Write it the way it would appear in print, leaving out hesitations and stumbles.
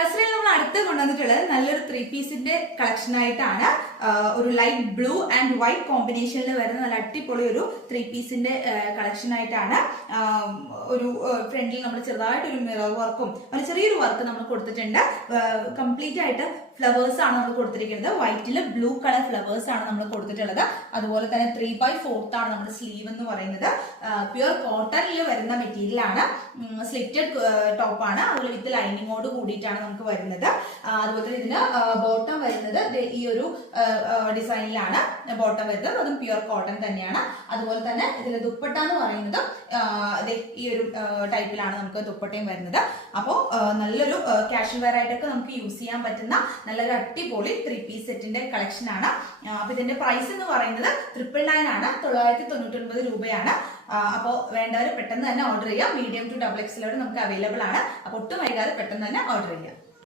ടസ്സറിൽ നമ്മൾ അടുത്ത് കൊണ്ടുവന്നിട്ടുള്ളത് നല്ലൊരു 3 പീസിന്റെ കളക്ഷൻ ആയിട്ടാണ്. ഒരു ലൈറ്റ് ബ്ലൂ ആൻഡ് വൈറ്റ് കോമ്പിനേഷനിൽ വരുന്ന നല്ല അടിപൊളി ഒരു 3 പീസിന്റെ കളക്ഷൻ ആയിട്ടാണ്. ഒരു ഫ്രണ്ടിൽ നമ്മൾ ചെറുതായിട്ട് ഒരു മിറർ വർക്കും ഒരു ചെറിയൊരു വർക്ക് നമ്മൾ കൊടുത്തിട്ടുണ്ട്. കംപ്ലീറ്റ് ആയിട്ട് ഫ്ലവേഴ്സ് ആണ് നമ്മൾ കൊടുത്തിരിക്കുന്നത്. വൈറ്റിൽ ബ്ലൂ കളർ ഫ്ലവേഴ്സ് ആണ് നമ്മൾ കൊടുത്തിട്ടുള്ളത്. അതുപോലെ തന്നെ 3/4 ആണ് നമ്മുടെ സ്ലീവ് എന്ന് പറയുന്നത്. പ്യുർ കോട്ടണിൽ വരുന്ന മെറ്റീരിയൽ ആണ്. സ്ലിറ്റഡ് ടോപ്പ് ആണ്. അതുപോലെ വിത്ത് ലൈനിങ്ങോട് കൂടിയിട്ടാണ് നമുക്ക് വരുന്നത്. അതുപോലെ തന്നെ ഇതിന് ബോട്ടം വരുന്നത് ഈ ഒരു ഡിസൈനിലാണ് ബോട്ടം വരുന്നത്. അതും പ്യുർ കോട്ടൺ തന്നെയാണ്. അതുപോലെ തന്നെ ഇതിൽ ദുപ്പട്ട എന്ന് പറയുന്നത് ഈ ഒരു ടൈപ്പിലാണ് നമുക്ക് ദുപ്പട്ടയും വരുന്നത്. അപ്പോൾ നല്ലൊരു കാഷ്വൽ വെയർ ആയിട്ടൊക്കെ നമുക്ക് യൂസ് ചെയ്യാൻ പറ്റുന്ന നല്ലൊരു അടിപൊളി 3 പീസ് സെറ്റിന്റെ കളക്ഷൻ ആണ്. അപ്പൊ ഇതിന്റെ പ്രൈസ് എന്ന് പറയുന്നത് 999 ആണ്. 999 രൂപയാണ്. അപ്പോൾ വേണ്ടവർ പെട്ടെന്ന് തന്നെ ഓർഡർ ചെയ്യാം. മീഡിയം ടു XXL നമുക്ക് അവൈലബിൾ ആണ്. അപ്പോൾ ഒട്ടും വൈകാതെ പെട്ടെന്ന് തന്നെ ഓർഡർ ചെയ്യാം.